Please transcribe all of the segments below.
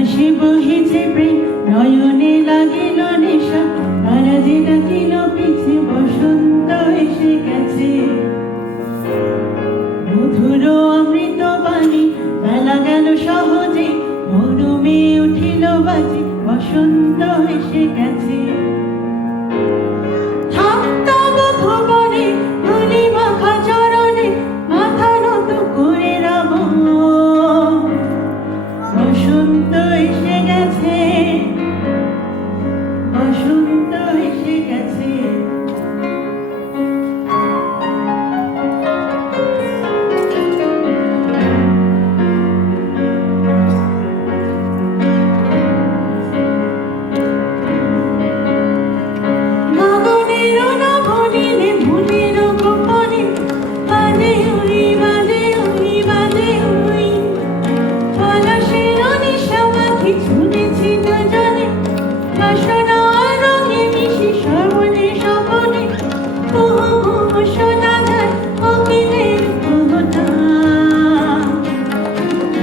বাতাসে বহিছে প্রেম, নয়নে লাগিল নেশা, তারা যে ডাকিল পিছে, বসন্ত এসে গেছে। মধুর অমৃত বাণী, বেলা গেল সহজে, মরমে উঠিল বাজে, বসন্ত এসে গেছে। থাকতাম ভুবনে, ধুলি মাখা চরণে, মাথা নত করে রাম। বসন্ত এসে গেছে, বসন্ত এসে গেছে।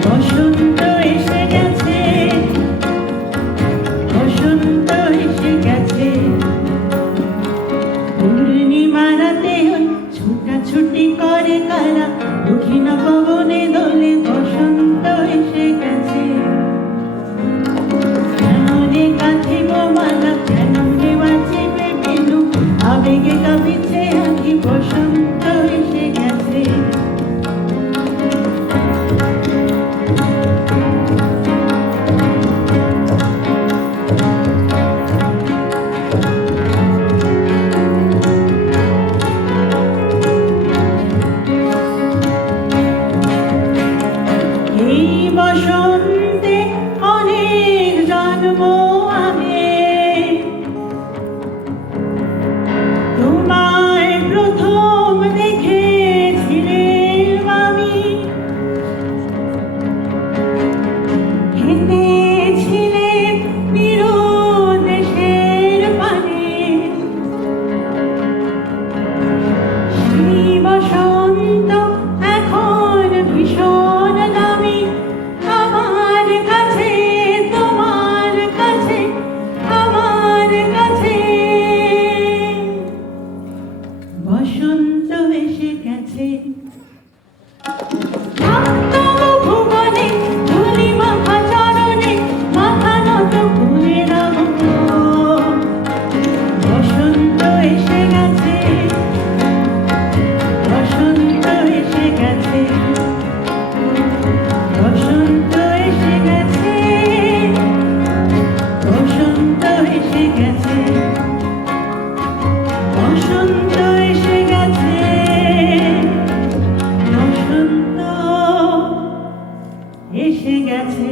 বসন্ত এসে গেছে, বসন্ত এসে গেছে। পূর্ণিমা রাতে ছুটাছুটি করে কারা, দক্ষিণ পবনে দোলে, বসন্ত এসে গেছে। কেন রে গাঁথিব মালা, কেন রে বাঁচিবে বেনু, আবেগে কাঁপিছে আঁখি, বসন্ত এসে গেছে। এই বসন্তে অনেক জন্ম আগে, তোমায় প্রথম দেখেছিলাম আমি। হেঁটেছিলেন নিরুদ্দেশের পানে, সেই বসন্ত এখন ভীষণ দামি, আমার কাছে, তোমার কাছে, আমার কাছে। বসন্ত এসে গেছে। থাকতাম ভুবনে, ধুলি মাখা চরণে, মাথা নত করে রাম। বসন্ত এসে গেছে, বসন্ত এসে গেছে, বসন্ত এসে গেছে, বসন্ত এসে গেছে, বসন্ত এসে গেছে, বসন্ত এসে গেছে।